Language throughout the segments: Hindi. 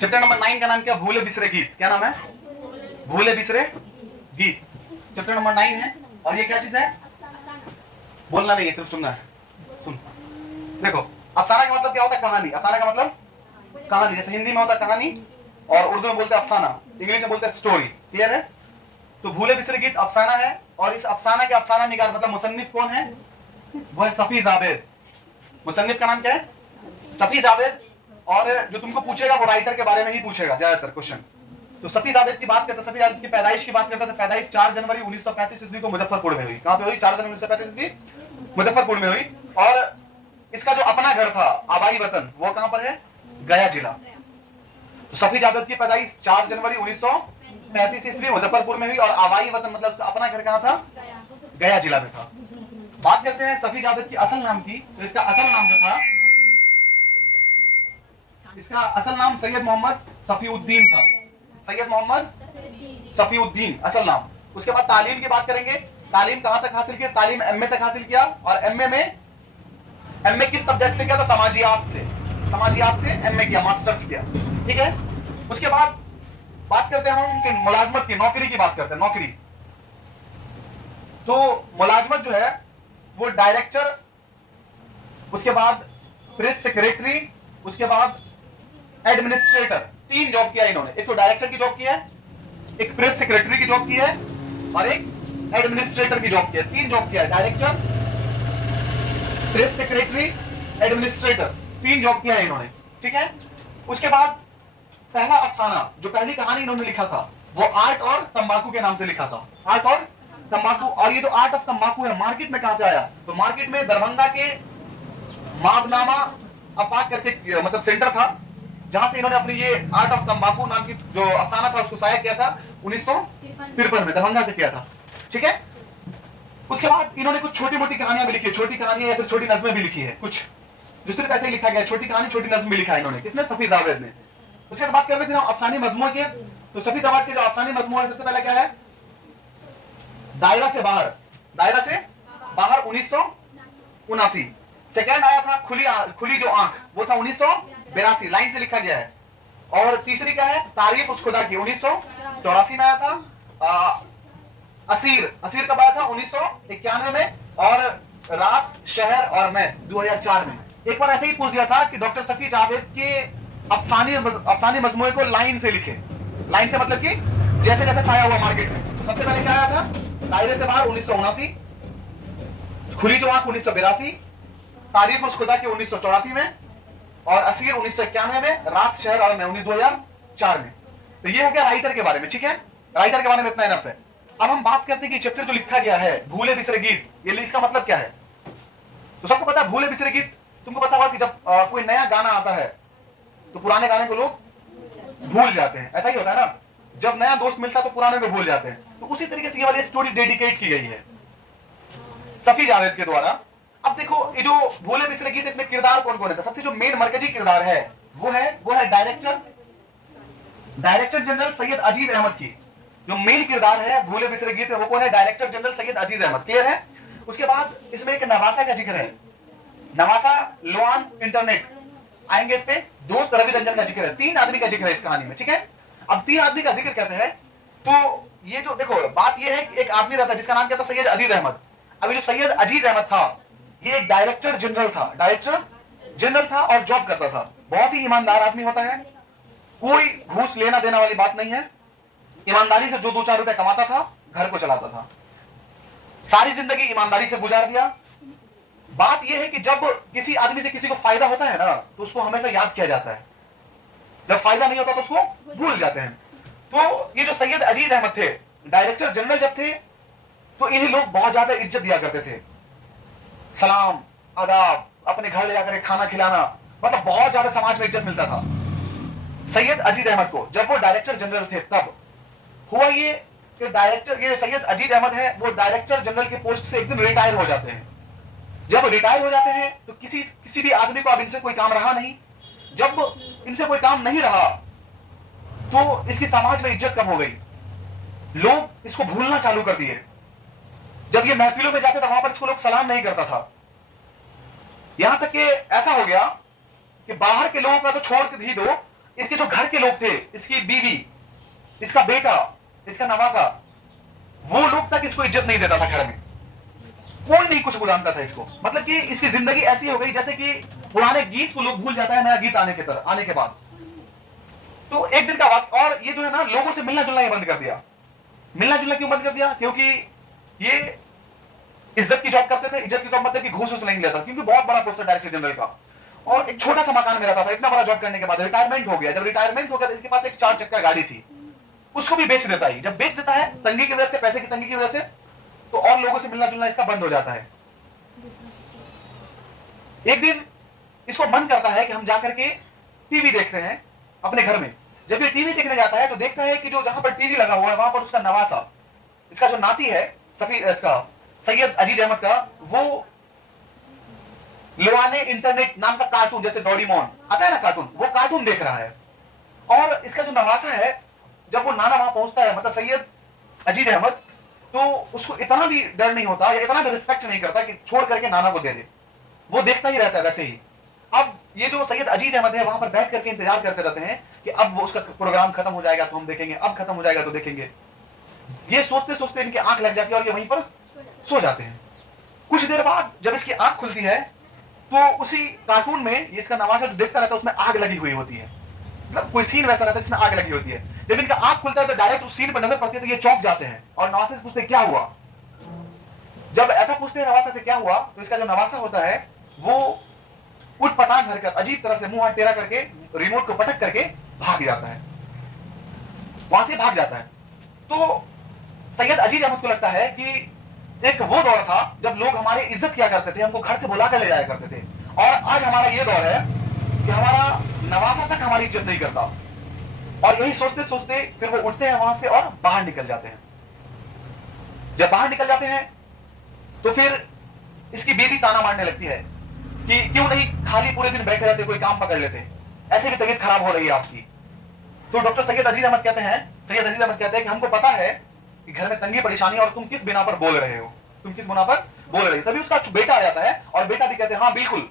चैप्टर नंबर 9 का नाम क्या? भूले बिसरे गीत। क्या नाम है? भूले बिसरे गीत। चैप्टर नंबर 9 है। और ये क्या चीज है? बोलना नहीं है, सिर्फ सुनना है। सुन, देखो, अफसाना का मतलब क्या होता है? कहानी। अफसाना का मतलब कहानी। जैसे हिंदी में होता है कहानी और उर्दू में बोलते हैं अफसाना, इंग्लिश में बोलते हैं स्टोरी। क्लियर है? तो भूले बिसरे गीत अफसाना है। और इस अफसाना के अफसाना निगार मतलब मुसन्निफ कौन है? वो है सफी जावेद। मुसन्निफ का नाम क्या है? सफी जावेद। और जो तुमको पूछेगा वो राइटर के बारे में ही पूछेगा ज्यादातर क्वेश्चन। तो सफी जावेद की बात करते, सफी जावेद की पैदाइश की बात करते थे। पैदाइश 4 जनवरी 1935 ईस्वी को मुजफ्फरपुर में हुई। कहां पे हुई? 4 जनवरी 1935 ईस्वी मुजफ्फरपुर में हुई। और इसका जो अपना घर था, आबाई वतन, वो कहां पर है? गया जिला। तो सफी जावेद की पैदाइश 4 जनवरी 1935 ईस्वी मुजफ्फरपुर में हुई और आबाई वतन मतलब अपना घर कहां था? गया जिला में था। बात करते हैं सफी जावेद की असल नाम की। तो इसका असल नाम जो था, इसका असल नाम सैयद मोहम्मद सफीउद्दीन था। सैयद मोहम्मद सफीउद्दीन असल नाम। उसके बाद तालीम की बात करेंगे। तालीम कहां तक हासिल किया? तालीम एमए तक हासिल किया। और एमए किस सब्जेक्ट से किया था? समाजियात से। समाजियात से एमए किया, मास्टर्स किया। ठीक है? उसके बाद बात करते हैं हम उनकी मुलाजमत की, नौकरी की बात करते हैं। नौकरी तो मुलाजमत जो है वो डायरेक्टर, उसके बाद प्रेस सेक्रेटरी, उसके बाद एडमिनिस्ट्रेटर। 3 जॉब किया इन्होंने। एक तो डायरेक्टर की जॉब की है, एक प्रेस सेक्रेटरी की जॉब की है और एक एडमिनिस्ट्रेटर की जॉब की है। 3 जॉब किया है। Director, press secretary, administrator, 3 job किया है इन्होंने। ठीक है? उसके बाद पहला अफसाना, जो पहली कहानी इन्होंने लिखा था, वो आर्ट और तंबाकू के नाम से लिखा था। आर्ट और तंबाकू। और ये जो आर्ट ऑफ तंबाकू है, मार्केट में कहां से आया? तो मार्केट में दरभंगा के माबनामा अफाक करके मतलब सेंटर था, जहां से इन्होंने अपनी ये आर्ट ऑफ तंबाकू नाम की जो अफसाना था उसको शाया किया था 1953 में, दरभंगा से किया था। ठीक है? उसके बाद इन्होंने कुछ छोटी मोटी कहानियां भी लिखी है, छोटी कहानियां या फिर छोटी नज़में भी लिखी है कुछ, जो सिर्फ ऐसे ही लिखा गया, छोटी कहानी छोटी नज़म भी लिखा है इन्होंने। किसने? सफी जावेद ने। उसके बाद बात करते थे हम अफसानी मजमू के। तो सफी जावेद के जो अफसानी मजमू है, सबसे पहले क्या है? दायरा से बाहर। दायरा से बाहर 1979। सेकंड आया था खुली जो आंख, वो था 1982, लाइन से लिखा गया है। और तीसरी क्या है? तारीफ उस खुदा की, 1984 में आया था। असीर कब आया था? 1991 में। और रात, शहर और मैं 2004 में। एक बार ऐसे ही पूछ दिया था कि डॉक्टर सफी जावेद के अफसानी मजमूए को लाइन से लिखे। लाइन से मतलब कि जैसे जैसे छाया हुआ मार्केट में। तो सबसे पहले क्या आया था? दायरे से बाहर 1979, खुली जो आंख 1982, तारीफ उस खुदा की 1984 में, और असीर 1991 में, रात, शहर और मैं 2004 में। तो ये हो गया राइटर के बारे में। ठीक है? राइटर के बारे में इतना इनफ है। अब हम बात करते हैं कि चैप्टर जो लिखा गया है भूले बिसरे गीत, ये इसका मतलब क्या है? तो सबको पता है भूले बिसरे गीत। तुमको पता होगा कि जब कोई नया गाना आता है तो पुराने गाने को लोग भूल जाते हैं। ऐसा ही होता है ना? जब नया दोस्त मिलता है तो पुराने को भूल जाते हैं। तो उसी तरीके से ये वाली स्टोरी डेडिकेट की गई है सफी जावेद के द्वारा। अब देखो, ये जो भूले बिसरे गीत, इसमें किरदार कौन कौन है? सबसे जो मेन मरकजी किरदार है वो है डायरेक्टर जनरल सैयद अजीज अहमद की। जो मेन किरदार है भूले बिसरे गीत है वो कौन है? डायरेक्टर जनरल सैयद अजीज अहमद। क्लियर है? उसके बाद इसमें एक नवासा का जिक्र है। नवासा, लोआन, इंटरनेट आएंगे इस पे। दोस्त रवि रंजन का जिक्र है। 3 आदमी का जिक्र है इस कहानी में। ठीक है? अब 3 आदमी का जिक्र कैसे है? तो ये जो देखो, बात ये है कि एक आदमी रहता है जिसका नाम क्या था? सैयद अजीज अहमद। अभी जो सैयद अजीज अहमद था, ये एक डायरेक्टर जनरल था और जॉब करता था। बहुत ही ईमानदार आदमी होता है, कोई घूस लेना देना वाली बात नहीं है। ईमानदारी से जो 2-4 रुपए कमाता था, घर को चलाता था। सारी जिंदगी ईमानदारी से गुजार दिया। बात यह है कि जब किसी आदमी से किसी को फायदा होता है ना, तो उसको हमेशा याद किया जाता है। जब फायदा नहीं होता तो उसको भूल जाते हैं। तो ये जो सैयद अजीज अहमद थे, डायरेक्टर जनरल जब थे, तो इन्हीं लोग बहुत ज्यादा इज्जत दिया करते थे। सलाम, आदाब, अपने घर ले जाकर खाना खिलाना, मतलब बहुत ज्यादा समाज में इज्जत मिलता था सैयद अजीज अहमद को। जब वो डायरेक्टर जनरल थे तब हुआ ये कि ये सैयद अजीज अहमद है, वो डायरेक्टर जनरल के पोस्ट से एक दिन रिटायर हो जाते हैं। जब रिटायर हो जाते हैं तो किसी भी आदमी को अब इनसे कोई काम रहा नहीं। जब इनसे कोई काम नहीं रहा तो इसकी समाज में इज्जत कम हो गई। लोग इसको भूलना चालू कर दिए। जब ये महफिलों में जाते थे वहां पर इसको लोग सलाम नहीं करता था। यहां तक कि ऐसा हो गया कि बाहर के लोगों का तो छोड़ के ही दो, इसके जो घर के लोग थे, इसकी बीवी, इसका बेटा, इसका नवासा, वो लोग तक इसको इज्जत नहीं देता था घर में, कोई नहीं कुछ बुलाता था इसको। मतलब कि इसकी जिंदगी ऐसी हो गई जैसे कि पुराने गीत को लोग भूल जाता है नया गीत आने के बाद। तो एक दिन का बात, और ये जो है ना लोगों से मिलना जुलना ये बंद कर दिया। मिलना जुलना क्यों बंद कर दिया? क्योंकि ये इज्जत की जॉब करते थे। इज्जत की जॉब मतलब कि घूस उस नहीं लेता, क्योंकि बहुत बड़ा पोस्ट है डायरेक्टर जनरल का, और एक छोटा सा मकान में रहता था। इतना बड़ा जॉब करने के बाद रिटायरमेंट हो गया। जब रिटायरमेंट हो गया तो इसके पास एक 4 चक्का गाड़ी थी, उसको भी बेच देता ही। जब बेच देता है तंगी की वजह से, पैसे की तंगी की वजह से, तो और लोगों से मिलना जुलना इसका बंद हो जाता है। एक दिन इसको मन करता है कि हम जाकर के टीवी देखते हैं अपने घर में। जब ये टीवी देखने जाता है तो देखता है कि जो जहां पर टीवी लगा हुआ है वहां पर उसका नवासा, इसका जो नाती है इसका सैयद अजीज अहमद का, वो लुआने इंटरनेट नाम का कार्टून, जैसे डोरेमोन आता है ना कार्टून, वो कार्टून देख रहा है। और इसका जो नवासा है, जब वो नाना वहां पहुंचता है, मतलब सैयद अजीज अहमद, तो उसको इतना भी डर नहीं होता या इतना भी रिस्पेक्ट नहीं करता कि छोड़ करके नाना को दे दे। वो देखता ही रहता है वैसे ही। अब ये जो सैयद अजीज अहमद है वहां पर बैठ करके इंतजार करते रहते हैं कि अब वो उसका प्रोग्राम खत्म हो जाएगा तो हम देखेंगे, अब खत्म हो जाएगा तो देखेंगे। ये सोचते सोचते इनकी आंख लग जाती है और ये वहीं पर सो जाते हैं। कुछ देर बाद जब इसकी आंख खुलती है तो उसी कार्टून में इसका नवासा जो देखता रहता है उसमें आग लगी हुई होती है। मतलब कोई सीन वैसा रहता है जिसमें आग लगी होती है। जब इनका आंख खुलता है तो डायरेक्ट उस सीन पर नजर पड़ती है तो ये चौंक जाते हैं और नवासे से पूछते क्या हुआ। जब ऐसा पूछते हैं नवासा से क्या हुआ, तो इसका जो नवासा होता है वो उठ पटांग हरकत अजीब तरह से मुंह हाथ टेढ़ा करके रिमोट को पटक करके भाग जाता है, वहां से भाग जाता है। तो सैयद अजीज अहमद को लगता है कि एक वो दौर था जब लोग हमारी इज्जत किया करते थे, हमको घर से बुला कर ले जाया करते थे, और आज हमारा ये दौर है कि हमारा नवासा तक हमारी इज्जत नहीं करता। और यही सोचते सोचते फिर वो उठते हैं वहां से और बाहर निकल जाते हैं। जब बाहर निकल जाते हैं तो फिर इसकी बीवी ताना मारने लगती है कि क्यों नहीं खाली पूरे दिन बैठे रहते, कोई काम पकड़ लेते, ऐसे भी तबीयत खराब हो रही है आपकी। तो डॉक्टर सैयद अजीज अहमद कहते हैं कि हमको पता है कि घर में तंगी परेशानी और तुम किस बिना पर बोल रहे हो, तुम किस बिना पर बोल रही हो। तभी उसका बेटा आ जाता है और बेटा भी कहते हैं हाँ बिल्कुल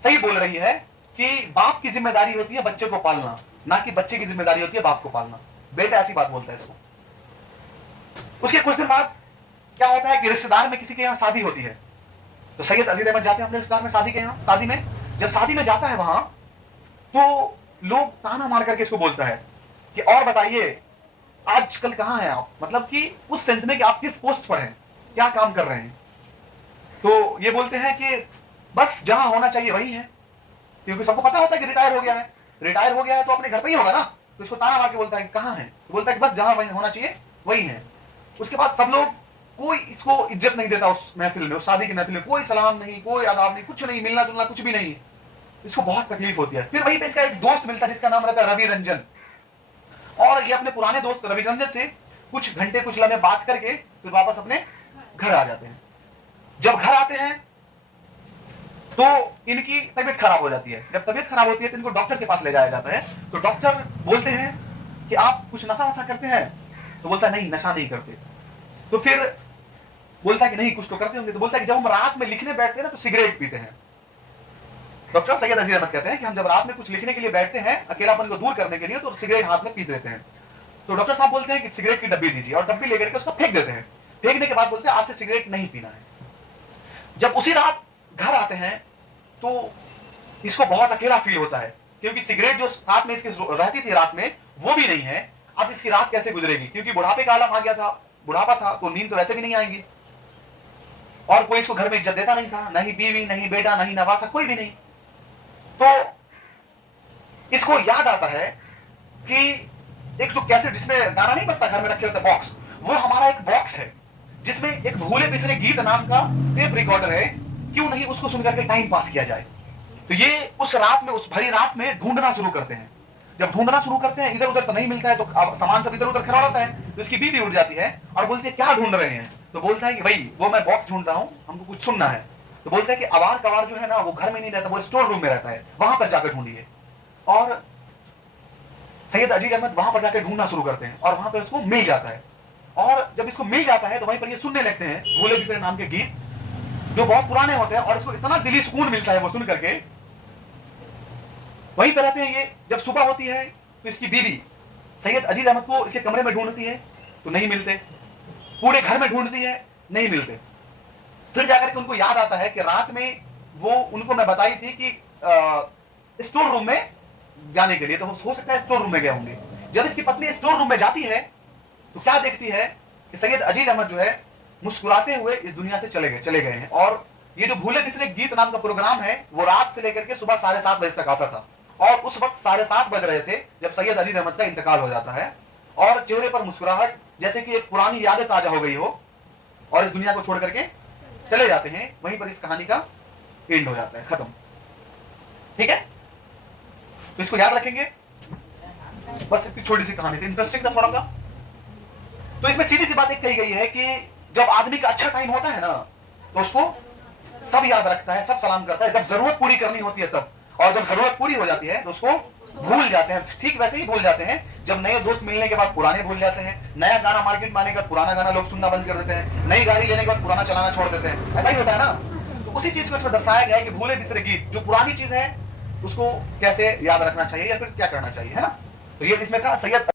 सही बोल रही है कि बाप की जिम्मेदारी होती है बच्चे को पालना, ना कि बच्चे की जिम्मेदारी होती है बाप को पालना। बेटा ऐसी बात बोलता है इसको। उसके कुछ दिन बाद क्या होता है कि रिश्तेदार में किसी के यहाँ शादी होती है, तो सैयद अजीज अहमद जाते हैं अपने रिश्तेदार में शादी में। जब शादी में जाता है वहां तो लोग ताना मार करके इसको बोलता है कि और बताइए आजकल कहां हैं आप, मतलब कि उस सेंस में कि आप किस पोस्ट पर हैं, क्या काम कर रहे हैं। तो ये बोलते हैं कि बस जहां होना चाहिए वही है, क्योंकि सबको पता होता है कि रिटायर हो गया है तो अपने घर पे ही होगा ना। तो इसको ताना मार के बोलता है कि कहां है, तो बोलता है कि बस जहां होना चाहिए वही है। उसके बाद सब लोग, कोई इसको इज्जत नहीं देता उस महफिल में, उस शादी की महफिल में कोई सलाम नहीं, कोई आदाब नहीं, कुछ नहीं, मिलना जुलना कुछ भी नहीं। इसको बहुत तकलीफ होती है। फिर वहीं पे इसका एक दोस्त मिलता है जिसका नाम रहता है रवि रंजन, और ये अपने पुराने दोस्त रवि रंजन से कुछ घंटे कुछ लम्हे बात करके फिर वापस अपने घर आ जाते हैं। जब घर आते हैं तो इनकी तबीयत खराब हो जाती है। जब तबीयत खराब होती है तो इनको डॉक्टर के पास ले जाया जाता है। तो डॉक्टर बोलते हैं कि आप कुछ नशा वशा करते हैं, तो बोलता है नहीं नशा नहीं करते। तो फिर बोलता है कि नहीं कुछ तो करते होंगे, तो बोलता है कि जब हम रात में लिखने बैठते हैं ना तो सिगरेट पीते हैं। डॉक्टर सैयद अजीज अहमद कहते हैं कि हम जब रात में कुछ लिखने के लिए बैठते हैं अकेलापन को दूर करने के लिए, तो सिगरेट हाथ में पी लेते हैं। तो डॉक्टर साहब बोलते हैं कि सिगरेट की डब्बी दीजिए, और डब्बी लेकर के उसको फेंक देते हैं। फेंकने के बाद बोलते हैं आज से सिगरेट नहीं पीना है। जब उसी रात घर आते हैं तो इसको बहुत अकेला फील होता है, क्योंकि सिगरेट जो साथ में इसके रहती थी रात में वो भी नहीं है। अब इसकी रात कैसे गुजरेगी, क्योंकि बुढ़ापे का आलम आ गया था, बुढ़ापा था तो नींद तो वैसे भी नहीं आएगी, और कोई इसको घर में इज्जत देता नहीं था, नहीं बीवी, नहीं बेटा, नहीं नवासा, कोई भी नहीं। तो इसको याद आता है कि एक जो कैसेट जिसमें गाना नहीं बजता घर में रखे होते बॉक्स, वो हमारा एक बॉक्स है जिसमें एक भूले बिसरे गीत नाम का टेप रिकॉर्डर है, क्यों नहीं उसको सुनकर के टाइम पास किया जाए। तो ये उस रात में, उस भरी रात में ढूंढना शुरू करते हैं। जब ढूंढना शुरू करते हैं, इधर उधर तो नहीं मिलता है, तो सामान सब इधर उधर खड़ा रहता है। तो इसकी बीवी उठ जाती है और बोलती है क्या ढूंढ रहे हैं, तो बोलता है कि भाई वो मैं बॉक्स ढूंढ रहा हूं, हमको कुछ सुनना है। तो बोलता है कि अवार कवार जो है ना वो घर में नहीं रहता, वो स्टोर रूम में रहता है, वहां पर जाकर ढूंढिए। और सैयद अजीज अहमद वहां पर जाकर ढूंढना शुरू करते हैं और वहां पर उसको मिल जाता है। और जब इसको मिल जाता है तो वहीं पर ये सुनने लगते हैं भूले बिसरे नाम के गीत जो बहुत पुराने होते हैं, और इसको इतना दिली सुकून मिलता है वो सुन करके वहीं पर रहते हैं ये। जब सुबह होती है तो इसकी बीवी सैयद अजीज अहमद को इसके कमरे में ढूंढती है तो नहीं मिलते, पूरे घर में ढूंढती है, नहीं मिलते। फिर जाकर के उनको याद आता है कि रात में वो उनको मैं बताई थी कि स्टोर रूम में जाने के लिए, तो हो सकता है स्टोर रूम में गए होंगे। जब इसकी पत्नी स्टोर रूम में जाती है तो क्या देखती है कि सैयद अजीज अहमद जो है मुस्कुराते हुए इस दुनिया से चले गए हैं। और ये जो भूले बिसरे गीत नाम का प्रोग्राम है वो रात से लेकर के सुबह 7:30 बजे तक आता था, और उस वक्त 7:30 बज रहे थे जब सैयद अजीज अहमद का इंतकाल हो जाता है, और चेहरे पर मुस्कुराहट जैसे कि एक पुरानी यादें ताजा हो गई हो, और इस दुनिया को छोड़ करके चले जाते हैं। वहीं पर इस कहानी का एंड हो जाता है, खत्म। ठीक है, तो इसको याद रखेंगे। बस इतनी छोटी सी कहानी थी, इंटरेस्टिंग था थोड़ा सा। तो इसमें सीधी सी बात एक कही गई है कि जब आदमी का अच्छा टाइम होता है ना तो उसको सब याद रखता है, सब सलाम करता है, जब जरूरत पूरी करनी होती है तब, और जब जरूरत पूरी हो जाती है तो उसको भूल जाते हैं। ठीक वैसे ही भूल जाते हैं जब नए दोस्त मिलने के बाद पुराने भूल जाते हैं, नया गाना मार्केट में आने के बाद पुराना गाना लोग सुनना बंद कर देते हैं, नई गाड़ी लेने के बाद पुराना चलाना छोड़ देते हैं। ऐसा ही होता है ना। तो उसी चीज को इसमें दर्शाया गया है कि भूले बिसरे गीत, जो पुरानी चीज है उसको कैसे याद रखना चाहिए या फिर क्या करना चाहिए, है ना। तो ये इसमें था सैयद